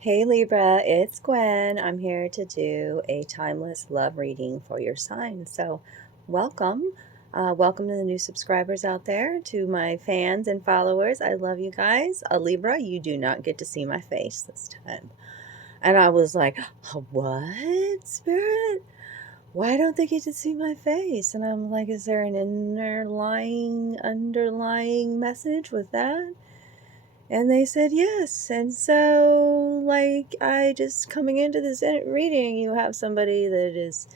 Hey Libra, it's Gwen. I'm here to do a timeless love reading for your sign. So, welcome. Welcome to the new subscribers out there, to my fans and followers. I love you guys. Libra, you do not get to see my face this time. And I was like, what, Spirit? Why don't they get to see my face? And I'm like, is there an underlying message with that? And they said yes. And so, like, I just coming into this reading, you have somebody that is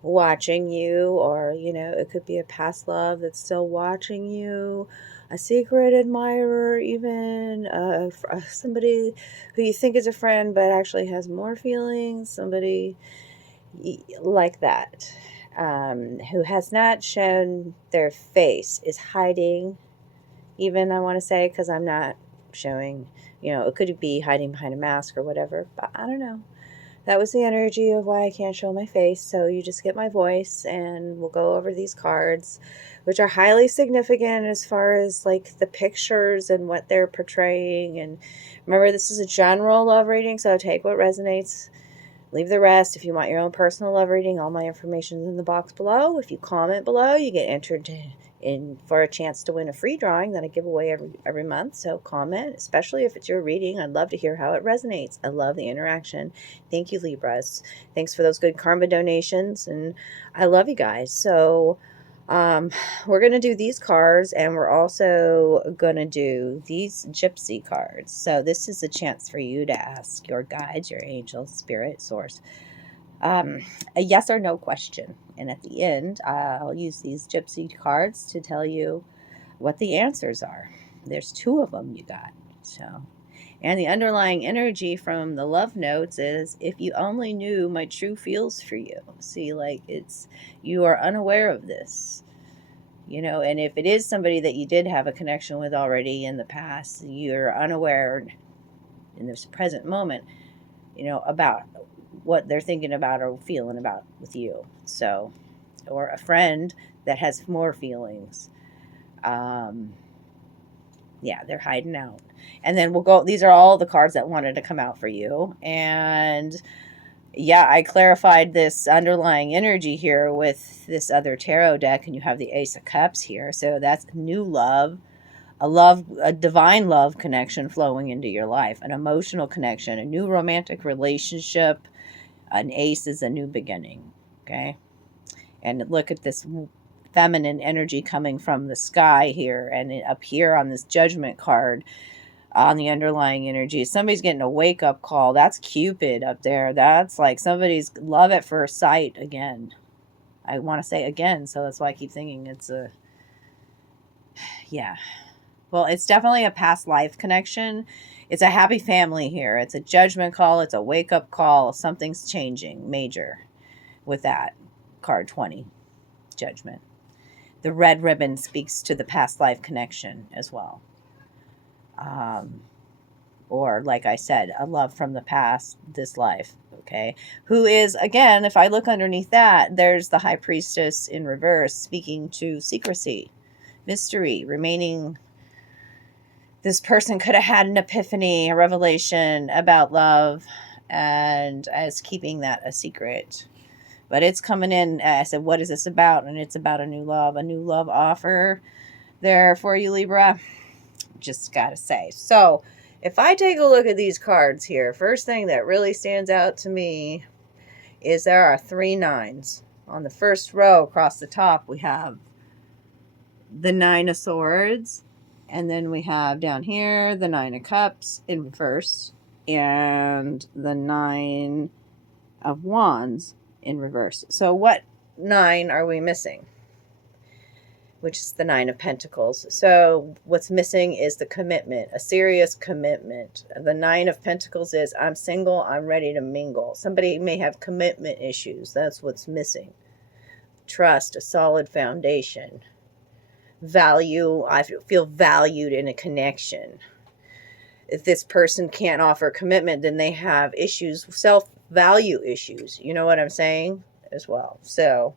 watching you, or, it could be a past love that's still watching you, a secret admirer, even somebody who you think is a friend but actually has more feelings, somebody like that, who has not shown their face, is hiding. Even, I want to say, because I'm not showing, it could be hiding behind a mask or whatever, but I don't know. That was the energy of why I can't show my face. So you just get my voice and we'll go over these cards, which are highly significant as far as like the pictures and what they're portraying. And remember, this is a general love reading, so take what resonates. Leave the rest. If you want your own personal love reading, all my information is in the box below. If you comment below, you get entered in for a chance to win a free drawing that I give away every month. So comment, especially if it's your reading. I'd love to hear how it resonates. I love the interaction. Thank you, Libras. Thanks for those good karma donations, and I love you guys. So we're going to do these cards, and we're also going to do these gypsy cards. So this is a chance for you to ask your guides, your angels, spirit, source, a yes or no question. And at the end, I'll use these gypsy cards to tell you what the answers are. There's two of them you got. So, and the underlying energy from the love notes is, if you only knew my true feels for you. See, like, it's, you are unaware of this, and if it is somebody that you did have a connection with already in the past, you're unaware in this present moment, about what they're thinking about or feeling about with you. So, or a friend that has more feelings. Yeah, they're hiding out. And then we'll go, these are all the cards that wanted to come out for you. And yeah, I clarified this underlying energy here with this other tarot deck, and you have the Ace of Cups here. So that's new love, a divine love connection flowing into your life, an emotional connection, a new romantic relationship. An ace is a new beginning, okay? And look at this feminine energy coming from the sky here, and up here on this judgment card, on the underlying energy, somebody's getting a wake-up call. That's Cupid up there. That's like somebody's love at first sight again. I want to say again, so that's why I keep thinking it's a, yeah. Well, it's definitely a past life connection. It's a happy family here. It's a judgment call. It's a wake-up call. Something's changing major with that card 20, judgment. The red ribbon speaks to the past life connection as well. Or, like I said, a love from the past, this life, okay? Who is, again, if I look underneath that, there's the High Priestess in reverse, speaking to secrecy, mystery, remaining. This person could have had an epiphany, a revelation about love, and as keeping that a secret. But it's coming in. I said, what is this about? And it's about a new love offer there for you, Libra. Just gotta say. So, if I take a look at these cards here, first thing that really stands out to me is there are 3 nines. On the first row across the top, we have the 9 of Swords. And then we have down here the 9 of Cups in reverse. And the 9 of Wands in reverse. So what 9 are we missing? Which is the 9 of Pentacles. So what's missing is the commitment, a serious commitment. The 9 of Pentacles is, I'm single, I'm ready to mingle. Somebody may have commitment issues. That's what's missing. Trust, a solid foundation. Value, I feel valued in a connection. If this person can't offer commitment, then they have issues, self-value issues. You know what I'm saying? As well. So,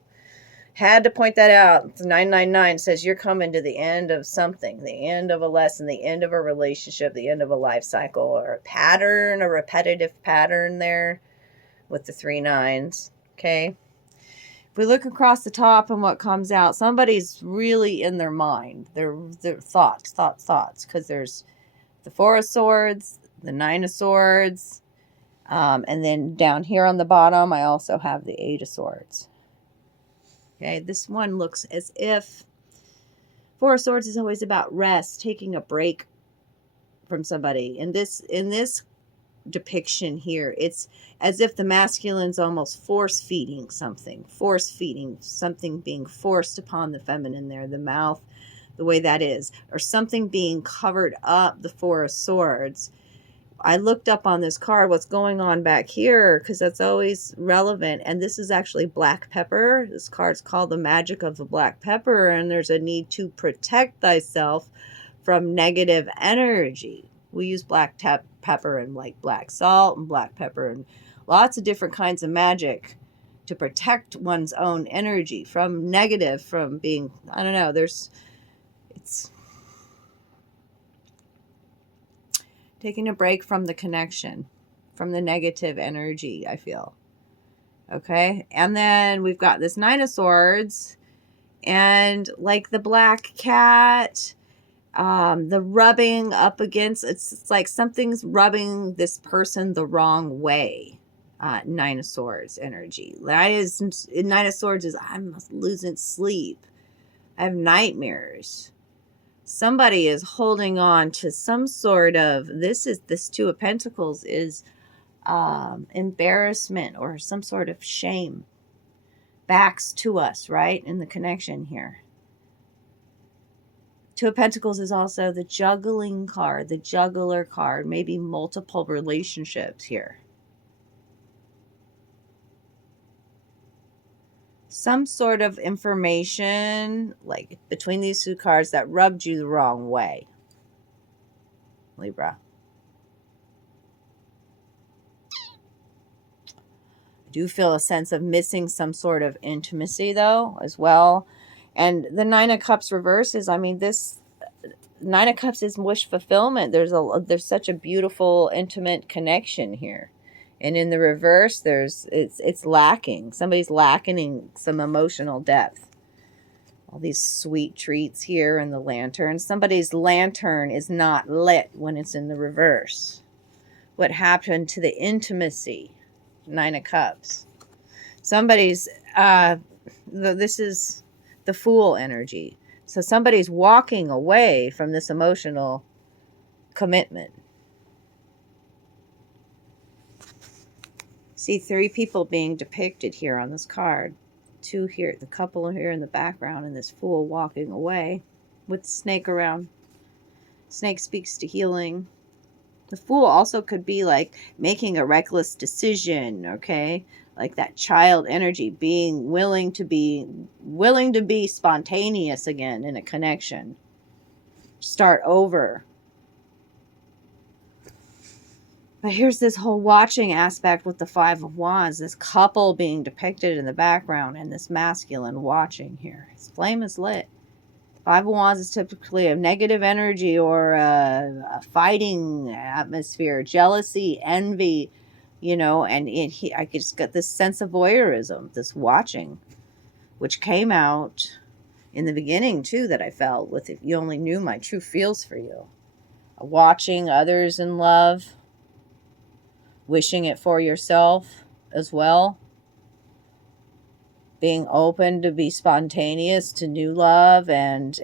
Had to point that out. 999 says you're coming to the end of something, the end of a lesson, the end of a relationship, the end of a life cycle, or a pattern, a repetitive pattern there with the 3 9s. Okay. If we look across the top and what comes out, somebody's really in their mind, their thoughts, because there's the 4 of Swords, the 9 of Swords, and then down here on the bottom, I also have the 8 of Swords. Okay, this one looks as if 4 of Swords is always about rest, taking a break from somebody. In this depiction here, it's as if the masculine's almost force-feeding something being forced upon the feminine there, the mouth, the way that is, or something being covered up, the 4 of Swords. I looked up on this card what's going on back here because that's always relevant. And this is actually black pepper. This card's called the magic of the black pepper. And there's a need to protect thyself from negative energy. We use black pepper and like black salt and black pepper and lots of different kinds of magic to protect one's own energy from negative, from being, I don't know, it's taking a break from the connection, from the negative energy, I feel. Okay. And then we've got this 9 of Swords and like the black cat, the rubbing up against, it's like something's rubbing this person the wrong way. 9 of Swords energy. 9 of Swords is, I'm losing sleep. I have nightmares. Somebody is holding on to some sort of, this 2 of Pentacles is embarrassment or some sort of shame. Backs to us, right? In the connection here. 2 of Pentacles is also the juggling card, the juggler card, maybe multiple relationships here. Some sort of information like between these 2 cards that rubbed you the wrong way, Libra. I do feel a sense of missing some sort of intimacy though as well. And the 9 of Cups reverses, I mean, this 9 of Cups is wish fulfillment. There's such a beautiful intimate connection here. And in the reverse, it's lacking. Somebody's lacking some emotional depth. All these sweet treats here in the lantern. Somebody's lantern is not lit when it's in the reverse. What happened to the intimacy? 9 of Cups. Somebody's, this is the Fool energy. So somebody's walking away from this emotional commitment. See 3 people being depicted here on this card. 2 here, the couple here in the background, and this Fool walking away with the snake around. Snake speaks to healing. The Fool also could be like making a reckless decision, okay? Like that child energy, being willing to be spontaneous again in a connection. Start over. But here's this whole watching aspect with the 5 of Wands. This couple being depicted in the background and this masculine watching here. His flame is lit. 5 of Wands is typically a negative energy or a fighting atmosphere. Jealousy, envy, you know. And I just got this sense of voyeurism, this watching, which came out in the beginning too that I felt with If You Only Knew My True Feels For You. Watching others in love. Wishing it for yourself as well. Being open to be spontaneous to new love and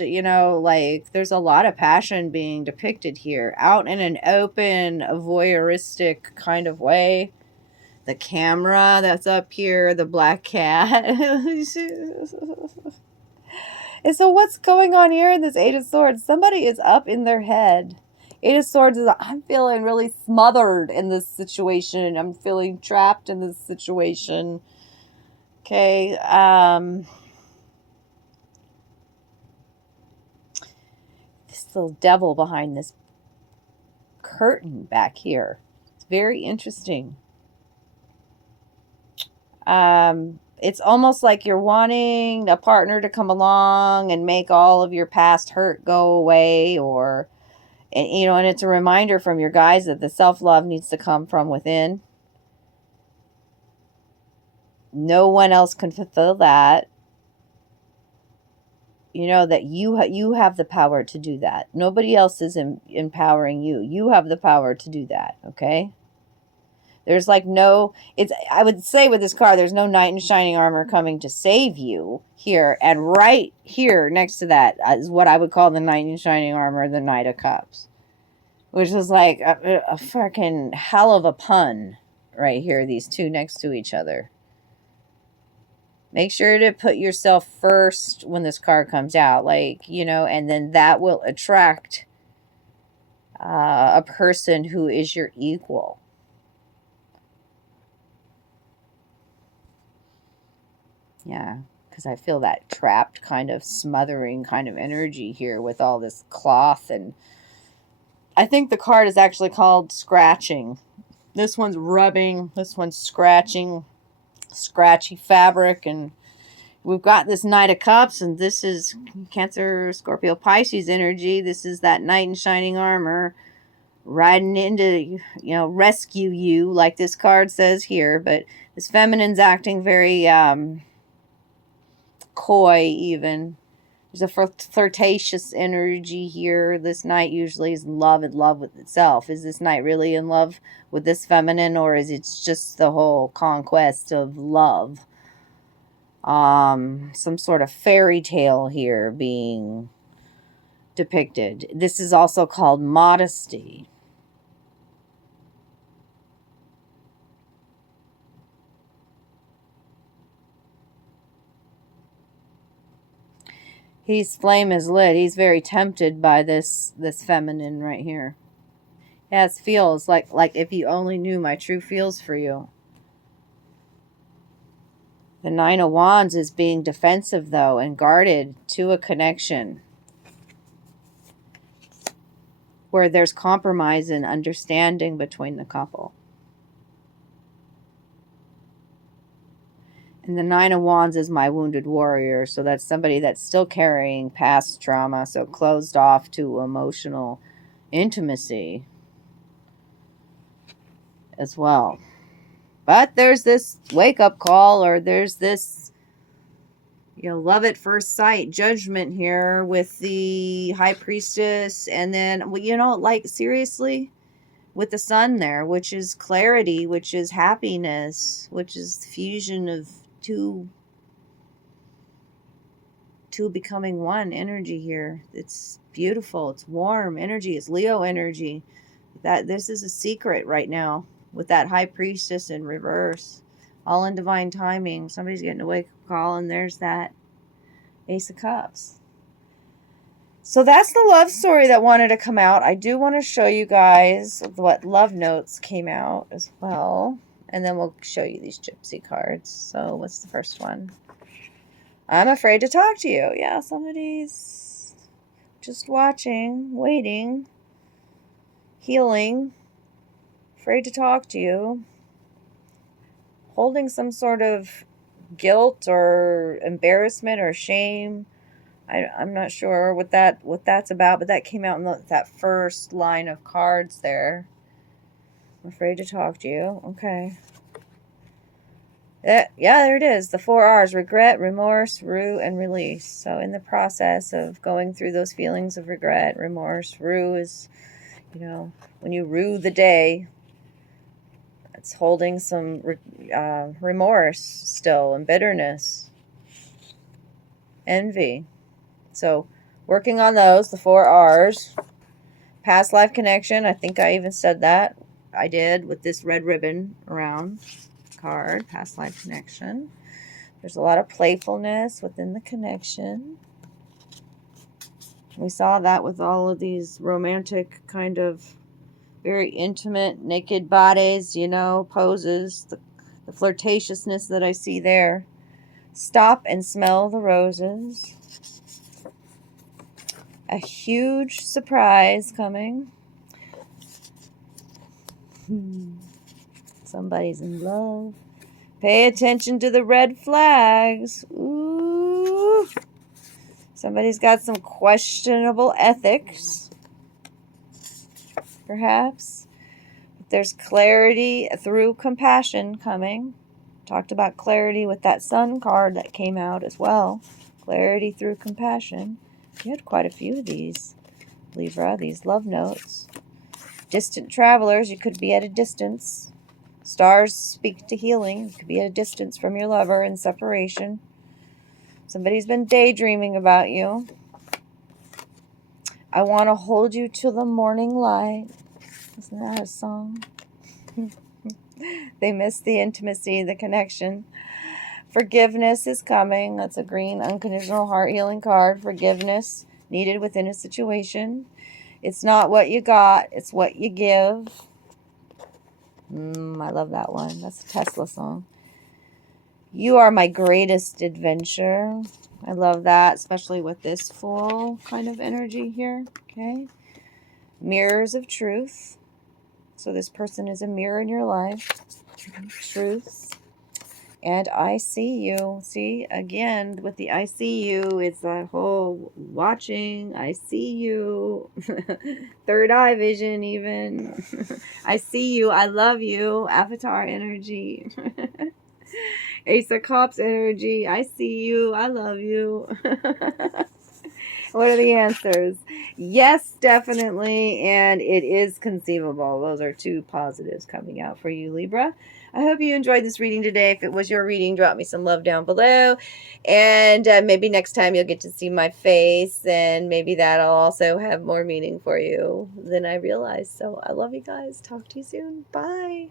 you know, like there's a lot of passion being depicted here. Out in an open, voyeuristic kind of way. The camera that's up here, the black cat. And so what's going on here in this 8 of Swords? Somebody is up in their head. 8 of Swords is, I'm feeling really smothered in this situation. I'm feeling trapped in this situation. Okay. This little devil behind this curtain back here. It's very interesting. It's almost like you're wanting a partner to come along and make all of your past hurt go away, or, you know, and it's a reminder from your guides that the self-love needs to come from within. No one else can fulfill that. You know that you have the power to do that. Nobody else is empowering you. You have the power to do that, okay? There's like no, it's, I would say with this card, there's no knight in shining armor coming to save you here. And right here next to that is what I would call the knight in shining armor, the Knight of Cups, which is like a fucking hell of a pun right here, these two next to each other. Make sure to put yourself first when this card comes out, like, you know, and then that will attract a person who is your equal. Yeah, because I feel that trapped kind of smothering kind of energy here with all this cloth. And I think the card is actually called scratching. This one's rubbing, this one's scratching, scratchy fabric. And we've got this Knight of Cups, and this is Cancer, Scorpio, Pisces energy. This is that knight in shining armor riding into, you know, rescue you, like this card says here. But this feminine's acting very coy even. There's a flirtatious energy here. This knight usually is in love with itself. Is this knight really in love with this feminine, or is it just the whole conquest of love? Some sort of fairy tale here being depicted. This is also called modesty. His flame is lit. He's very tempted by this feminine right here. Yes, feels like if you only knew my true feels for you. The Nine of Wands is being defensive, though, and guarded to a connection where there's compromise and understanding between the couple. And the Nine of Wands is my wounded warrior. So that's somebody that's still carrying past trauma. So closed off to emotional intimacy as well. But there's this wake-up call, or there's this, you know, love at first sight judgment here with the High Priestess. And then, you know, like, seriously, with the Sun there, which is clarity, which is happiness, which is the fusion of two becoming one energy here. It's beautiful. It's warm energy. It's Leo energy. That this is a secret right now with that High Priestess in reverse, all in divine timing. Somebody's getting a wake-up call, and there's that Ace of Cups. So that's the love story that wanted to come out. I do want to show you guys what love notes came out as well. And then we'll show you these gypsy cards. So what's the first one? I'm afraid to talk to you. Yeah, somebody's just watching, waiting, healing, afraid to talk to you, holding some sort of guilt or embarrassment or shame. I'm not sure what that's about, but that came out in that first line of cards there. I'm afraid to talk to you. Okay. Yeah, there it is. The 4 R's: regret, remorse, rue, and release. So in the process of going through those feelings of regret, remorse, rue is, you know, when you rue the day, it's holding some remorse still, and bitterness, envy. So working on those, the 4 R's. Past life connection. I think I even said that. I did with this red ribbon around card. Past life connection. There's a lot of playfulness within the connection. We saw that with all of these romantic kind of very intimate naked bodies, you know, poses. The flirtatiousness that I see there. Stop and smell the roses. A huge surprise coming. Somebody's in love. Pay attention to the red flags. Ooh. Somebody's got some questionable ethics, perhaps. There's clarity through compassion coming. Talked about clarity with that Sun card that came out as well. Clarity through compassion. You had quite a few of these, Libra, these love notes. Distant travelers, you could be at a distance. Stars speak to healing. You could be at a distance from your lover in separation. Somebody's been daydreaming about you. I want to hold you till the morning light. Isn't that a song? They miss the intimacy, the connection. Forgiveness is coming. That's a green unconditional heart healing card. Forgiveness needed within a situation. It's not what you got, it's what you give. I love that one. That's a Tesla song. You are my greatest adventure. I love that, especially with this full kind of energy here. Okay. Mirrors of truth. So this person is a mirror in your life. Truths. And I see you. See, again, with the I see you, it's that whole watching. I see you. Third eye vision, even. I see you. I love you. Avatar energy. Ace of Cups energy. I see you. I love you. What are the answers? Yes, definitely, and it is conceivable. Those are two positives coming out for you, Libra. I hope you enjoyed this reading today. If it was your reading, drop me some love down below. And maybe next time you'll get to see my face, and maybe that'll also have more meaning for you than I realized. So I love you guys. Talk to you soon. Bye.